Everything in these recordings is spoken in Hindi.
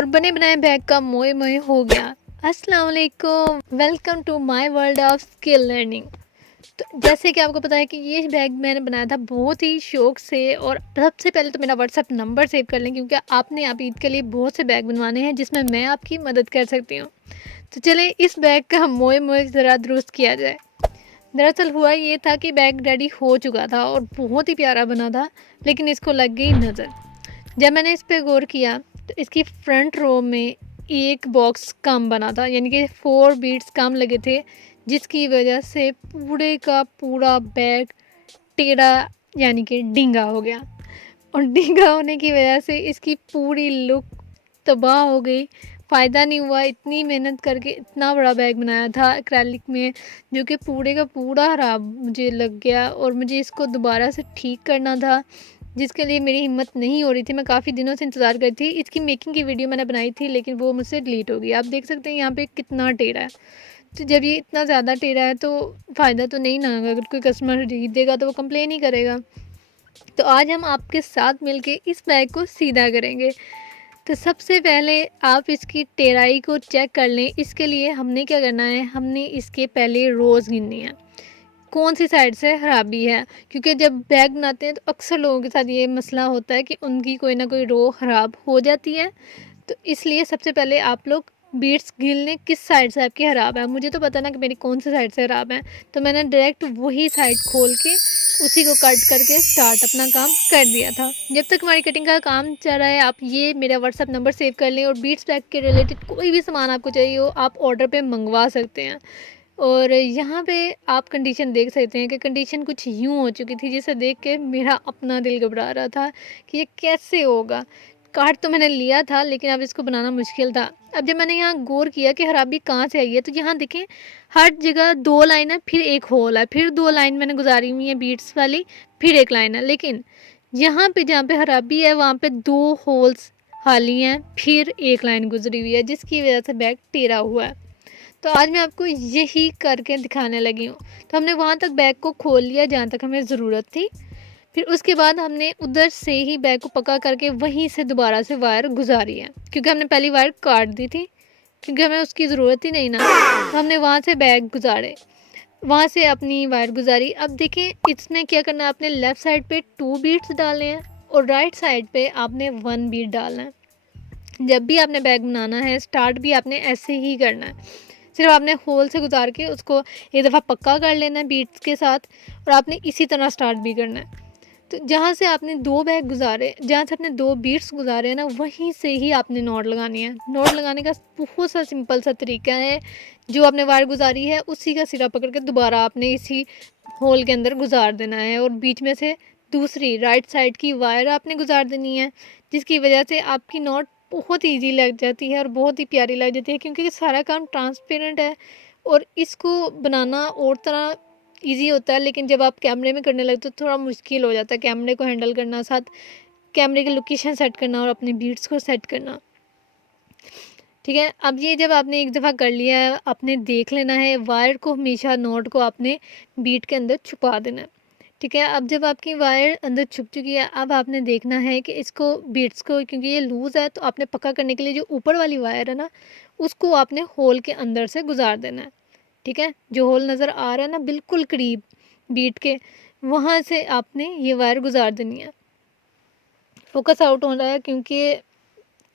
और बने बनाए बैग का मोए मोए हो गया। अस्सलाम वालेकुम, welcome to my world of skill learning. तो जैसे कि आपको पता है कि ये बैग मैंने बनाया था बहुत ही शौक से। और सबसे पहले तो मेरा व्हाट्सअप नंबर सेव कर लें, क्योंकि आपने आप ईद के लिए बहुत से बैग बनवाने हैं जिसमें मैं आपकी मदद कर सकती हूँ। तो चलें इस बैग का मोए मोए ज़रा दुरुस्त किया जाए। दरअसल हुआ ये था कि बैग रेडी हो चुका था और बहुत ही प्यारा बना था, लेकिन इसको लग गई नज़र। जब मैंने इस पर गौर किया तो इसकी फ्रंट रो में एक बॉक्स कम बना था, यानी कि 4 बीट्स कम लगे थे, जिसकी वजह से पूरे का पूरा बैग टेढ़ा यानी कि डींगा हो गया। और डींगा होने की वजह से इसकी पूरी लुक तबाह हो गई। फ़ायदा नहीं हुआ, इतनी मेहनत करके इतना बड़ा बैग बनाया था एक्रेलिक में, जो कि पूरे का पूरा ख़राब मुझे लग गया। और मुझे इसको दोबारा से ठीक करना था, जिसके लिए मेरी हिम्मत नहीं हो रही थी। मैं काफ़ी दिनों से इंतज़ार कर थी। इसकी मेकिंग की वीडियो मैंने बनाई थी, लेकिन वो मुझसे डिलीट हो गई। आप देख सकते हैं यहाँ पे कितना टेढ़ा है। तो जब ये इतना ज़्यादा टेढ़ा है तो फ़ायदा तो नहीं ना, अगर कोई कस्टमर खरीदेगा तो वो कंप्लेन ही करेगा। तो आज हम आपके साथ मिलके इस बैग को सीधा करेंगे। तो सबसे पहले आप इसकी टेढ़ाई को चेक कर लें। इसके लिए हमने क्या करना है, हमने इसके पहले रोज़ गिननी है कौन सी साइड से ख़राबी है, क्योंकि जब बैग बनाते हैं तो अक्सर लोगों के साथ ये मसला होता है कि उनकी कोई ना कोई रो ख़राब हो जाती है। तो इसलिए सबसे पहले आप लोग बीट्स गिन लें किस साइड से आपकी ख़राब है। मुझे तो पता ना कि मेरी कौन सी साइड से ख़राब है, तो मैंने डायरेक्ट वही साइड खोल के उसी को कट करके स्टार्ट अपना काम कर दिया था। जब तक हमारी कटिंग का काम चल रहा है, आप ये मेरा व्हाट्सअप नंबर सेव कर लें, और बीट्स बैग के रिलेटेड कोई भी सामान आपको चाहिए हो आप ऑर्डर पे मंगवा सकते हैं। और यहाँ पे आप कंडीशन देख सकते हैं कि कंडीशन कुछ यूँ हो चुकी थी, जिसे देख के मेरा अपना दिल घबरा रहा था कि ये कैसे होगा। काट तो मैंने लिया था, लेकिन अब इसको बनाना मुश्किल था। अब जब मैंने यहाँ गौर किया कि खराबी कहाँ से आई है, तो यहाँ देखें हर जगह 2 लाइन है, फिर एक होल है, फिर 2 लाइन मैंने गुजारी हुई है बीट्स वाली, फिर एक लाइन है। लेकिन यहाँ पे जहाँ पे खराबी है वहाँ पे 2 होल्स खाली हैं, फिर एक लाइन गुजरी हुई है, जिसकी वजह से बैग टेढ़ा हुआ है। तो आज मैं आपको यही करके दिखाने लगी हूँ। तो हमने वहाँ तक बैग को खोल लिया जहाँ तक हमें ज़रूरत थी। फिर उसके बाद हमने उधर से ही बैग को पक्का करके वहीं से दोबारा से वायर गुजारी है, क्योंकि हमने पहली वायर काट दी थी, क्योंकि हमें उसकी ज़रूरत ही नहीं ना। तो हमने वहाँ से बैग गुजारे, वहाँ से अपनी वायर गुजारी। अब देखें इसमें क्या करना है, आपने लेफ़्ट साइड पे 2 बीट्स डालने हैं और राइट साइड पे आपने 1 बीट डालना है। जब भी आपने बैग बनाना है स्टार्ट भी आपने ऐसे ही करना है। सिर्फ आपने होल से गुजार के उसको एक दफ़ा पक्का कर लेना है बीट्स के साथ, और आपने इसी तरह स्टार्ट भी करना है। तो जहाँ से आपने 2 बैग गुजारे, जहाँ से आपने 2 बीट्स गुजारे हैं ना, वहीं से ही आपने नॉट लगानी है। नॉट लगाने का बहुत सा सिंपल सा तरीका है। जो आपने वायर गुजारी है उसी का सिरा पकड़ के दोबारा आपने इसी होल के अंदर गुजार देना है, और बीच में से दूसरी राइट साइड की वायर आपने गुजार देनी है, जिसकी वजह से आपकी नॉट बहुत ईजी लग जाती है और बहुत ही प्यारी लग जाती है, क्योंकि ये सारा काम ट्रांसपेरेंट है। और इसको बनाना और तरह ईजी होता है, लेकिन जब आप कैमरे में करने लगते हो तो थोड़ा मुश्किल हो जाता है कैमरे को हैंडल करना, साथ कैमरे की लोकेशन सेट करना और अपने बीट्स को सेट करना। ठीक है, अब ये जब आपने एक दफ़ा कर लिया है, आपने देख लेना है वायर को, हमेशा नॉट को आपने बीट के अंदर छुपा देना है। ठीक है, अब जब आपकी वायर अंदर छुप चुकी है, अब आपने देखना है कि इसको बीट्स को, क्योंकि ये लूज़ है, तो आपने पक्का करने के लिए जो ऊपर वाली वायर है ना, उसको आपने होल के अंदर से गुजार देना है। ठीक है, जो होल नज़र आ रहा है ना बिल्कुल करीब बीट के, वहाँ से आपने ये वायर गुजार देनी है। फोकस आउट हो रहा है क्योंकि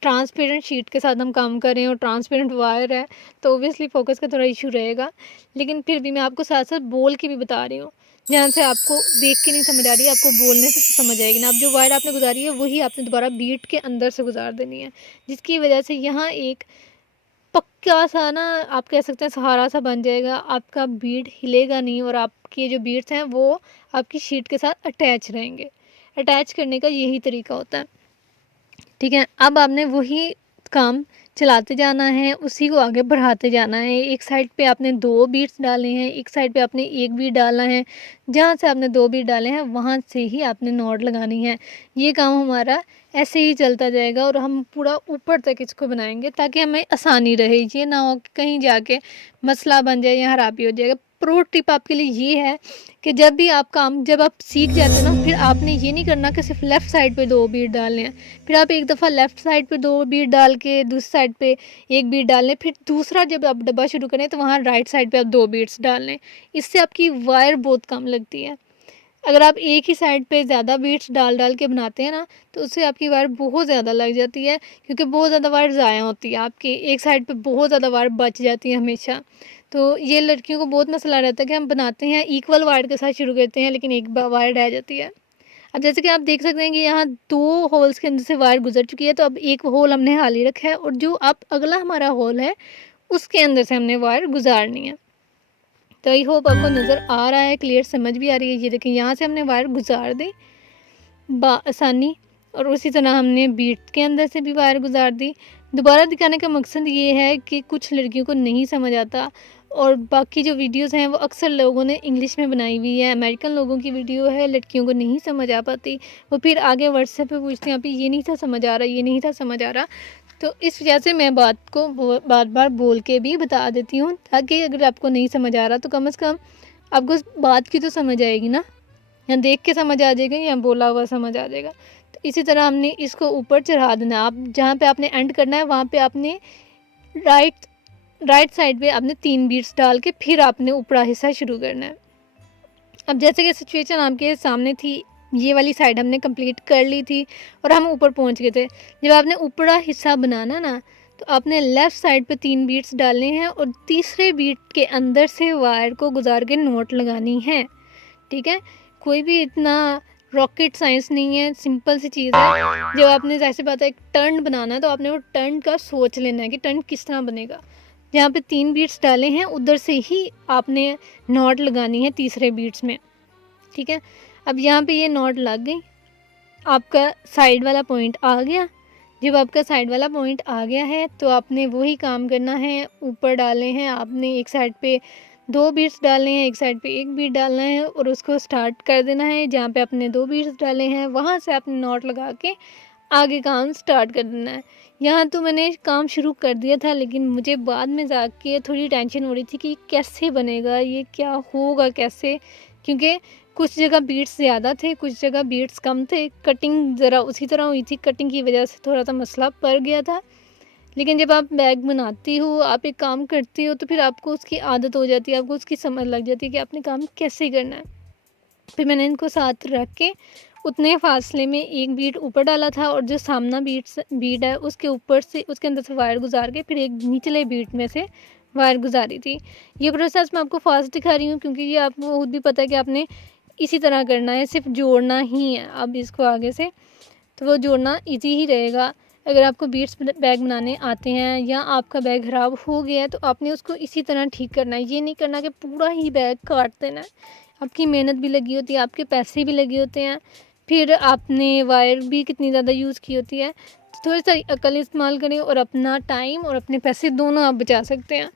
ट्रांसपेरेंट शीट के साथ हम काम कर रहे हैं और ट्रांसपेरेंट वायर है, तो ओबियसली फ़ोकस का थोड़ा इशू रहेगा। लेकिन फिर भी मैं आपको साथ साथ बोल के भी बता रही हूँ, जहाँ से आपको देख के नहीं समझ आ रही है, आपको बोलने से तो समझ आएगी ना। अब जो वायर आपने गुजारी है वही आपने दोबारा बीट के अंदर से गुजार देनी है, जिसकी वजह से यहाँ एक पक्का सा ना, आप कह सकते हैं सहारा सा बन जाएगा। आपका बीट हिलेगा नहीं, और आपके जो बीट्स हैं वो आपकी शीट के साथ अटैच रहेंगे। अटैच करने का यही तरीका होता है। ठीक है, अब आपने वही काम चलाते जाना है, उसी को आगे बढ़ाते जाना है। एक साइड पे आपने 2 बीट्स डाले हैं, एक साइड पे आपने 1 बीट डालना है। जहाँ से आपने 2 बीट डाले हैं वहाँ से ही आपने नॉट लगानी है। ये काम हमारा ऐसे ही चलता जाएगा और हम पूरा ऊपर तक इसको बनाएंगे, ताकि हमें आसानी रहे। ये ना हो कि कहीं जाके मसला बन जाए या खराबी हो जाएगा। प्रो टिप आपके लिए ये है कि जब आप सीख जाते हो ना, फिर आपने ये नहीं करना कि सिर्फ लेफ़्ट साइड पे 2 बीट डालने हैं। फिर आप एक दफ़ा लेफ़्ट साइड पे 2 बीट डाल के दूसरी साइड पे 1 बीट डाल लें, फिर दूसरा जब आप डब्बा शुरू करें तो वहाँ राइट साइड पे आप 2 बीट्स डाल लें। इससे आपकी वायर बहुत कम लगती है। अगर आप एक ही साइड पे ज़्यादा बीट्स डाल डाल के बनाते हैं ना, तो उससे आपकी वायर बहुत ज़्यादा लग जाती है, क्योंकि बहुत ज़्यादा वायर ज़ाया होती है आपकी, एक साइड पे बहुत ज़्यादा वायर बच जाती है हमेशा। तो ये लड़कियों को बहुत मसला रहता है कि हम बनाते हैं इक्वल वायर के साथ शुरू करते हैं, लेकिन एक वायर रह जाती है। अब जैसे कि आप देख सकते हैं कि यहाँ 2 होल्स के अंदर से वायर गुजर चुकी है, तो अब एक होल हमने खाली रखा है और जो अब अगला हमारा होल है उसके अंदर से हमने वायर गुजारनी है। तो आई होप आपको नज़र आ रहा है, क्लियर समझ भी आ रही है। ये देखिए, यहाँ से हमने वायर गुजार दी आसानी, और उसी तरह हमने बीट के अंदर से भी वायर गुजार दी। दोबारा दिखाने का मकसद ये है कि कुछ लड़कियों को नहीं समझ आता, और बाकी जो वीडियोस हैं वो अक्सर लोगों ने इंग्लिश में बनाई हुई है, अमेरिकन लोगों की वीडियो है, लड़कियों को नहीं समझ आ पाती। वो फिर आगे व्हाट्सएप पे पूछती हैं, आप ये नहीं था समझ आ रहा, ये नहीं था समझ आ रहा। तो इस वजह से मैं बात को बार बार बोल के भी बता देती हूँ, ताकि अगर आपको नहीं समझ आ रहा तो कम से कम आपको उस बात की तो समझ आएगी ना, या देख के समझ आ जाएगा या बोला हुआ समझ आ जाएगा। तो इसी तरह हमने इसको ऊपर चढ़ा देना। आप जहाँ पे आपने एंड करना है वहाँ पे आपने राइट साइड पे आपने 3 बीट्स डाल के फिर आपने ऊपरा हिस्सा शुरू करना है। अब जैसे कि सिचुएशन आपके सामने थी, ये वाली साइड हमने कंप्लीट कर ली थी और हम ऊपर पहुंच गए थे। जब आपने ऊपरा हिस्सा बनाना ना, तो आपने लेफ़्ट साइड पे 3 बीट्स डालने हैं और तीसरे बीट के अंदर से वायर को गुजार के नोट लगानी है। ठीक है, कोई भी इतना रॉकेट साइंस नहीं है, सिंपल सी चीज़ है। जब आपने जैसे बात है एक टर्न बनाना है, तो आपने वो टर्न का सोच लेना है कि टर्न किस तरह बनेगा। जहाँ पे 3 बीट्स डाले हैं उधर से ही आपने नॉट लगानी है तीसरे बीट्स में। ठीक है, अब यहाँ पे ये नॉट लग गई, आपका साइड वाला पॉइंट आ गया। जब आपका साइड वाला पॉइंट आ गया है तो आपने वही काम करना है, ऊपर डाले हैं आपने एक साइड पे 2 बीट्स डालने हैं, एक साइड पे 1 बीट डालना है और उसको स्टार्ट कर देना है। जहाँ पे आपने 2 बीट्स डाले हैं वहाँ से आपने नॉट लगा के आगे काम स्टार्ट कर देना है। यहाँ तो मैंने काम शुरू कर दिया था, लेकिन मुझे बाद में जाके थोड़ी टेंशन हो रही थी कि कैसे बनेगा, ये क्या होगा कैसे, क्योंकि कुछ जगह बीट्स ज़्यादा थे, कुछ जगह बीट्स कम थे। कटिंग ज़रा उसी तरह हुई थी, कटिंग की वजह से थोड़ा सा मसला पड़ गया था। लेकिन जब आप बैग बनाती हो, आप एक काम करती हो, तो फिर आपको उसकी आदत हो जाती है, आपको उसकी समझ लग जाती है कि आपने काम कैसे करना है। फिर मैंने इनको साथ रख के उतने फासले में 1 बीट ऊपर डाला था और जो सामना बीट है उसके ऊपर से उसके अंदर से वायर गुजार के फिर एक निचले बीट में से वायर गुजारी थी। ये प्रोसेस मैं आपको फास्ट दिखा रही हूँ क्योंकि ये आपको खुद भी पता है कि आपने इसी तरह करना है, सिर्फ जोड़ना ही है। अब इसको आगे से तो वो जोड़ना इजी ही रहेगा। अगर आपको बीट्स बैग बनाने आते हैं या आपका बैग ख़राब हो गया है तो आपने उसको इसी तरह ठीक करना है। ये नहीं करना कि पूरा ही बैग काट देना है। आपकी मेहनत भी लगी होती है, आपके पैसे भी लगे होते हैं, फिर आपने वायर भी कितनी ज़्यादा यूज़ की होती है। तो थोड़ी सा अकल इस्तेमाल करें और अपना टाइम और अपने पैसे दोनों आप बचा सकते हैं।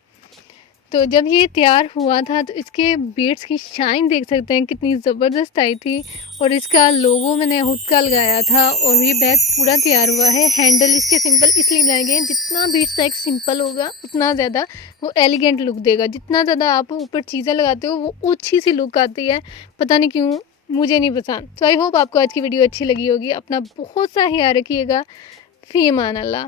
तो जब ये तैयार हुआ था तो इसके बीट्स की शाइन देख सकते हैं कितनी ज़बरदस्त आई थी, और इसका लोगो मैंने खुद का लगाया था और ये बैग पूरा तैयार हुआ है। हैंडल इसके सिंपल इसलिए लगाए गए हैं, जितना बीट्स बैग सिंपल होगा उतना ज़्यादा वो एलिगेंट लुक देगा। जितना ज़्यादा आप ऊपर चीज़ें लगाते हो वो अच्छी सी लुक आती है, पता नहीं क्यों मुझे नहीं पसंद। तो आई होप आपको आज की वीडियो अच्छी लगी होगी। अपना बहुत सा ख्याल रखिएगा। फ़ी अमान अल्लाह।